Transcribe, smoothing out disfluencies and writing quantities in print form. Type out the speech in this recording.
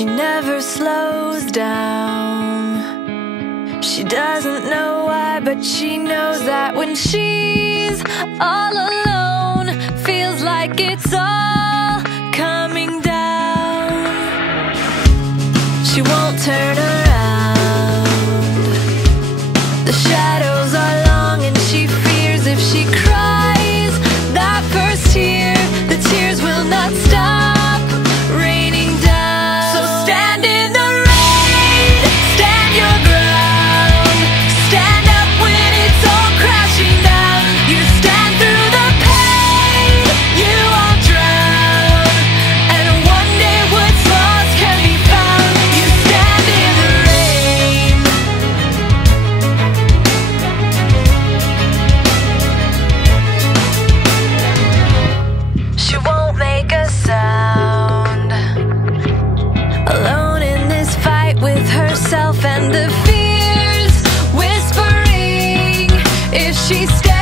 She never slows down. She doesn't know why, but she knows that when she's all alone, feels like it's all coming down. She won't turn around. The shadows are long and she fears if she cries that first tear, the tears will not stop raining down. So stand in the rain, stand your ground, stand up when it's all crashing down. You stand through the pain, you won't drown, and one day what's lost can be found. You stand in the rain. She won't make a sound, alone in this fight with herself and the fears whispering if she stays.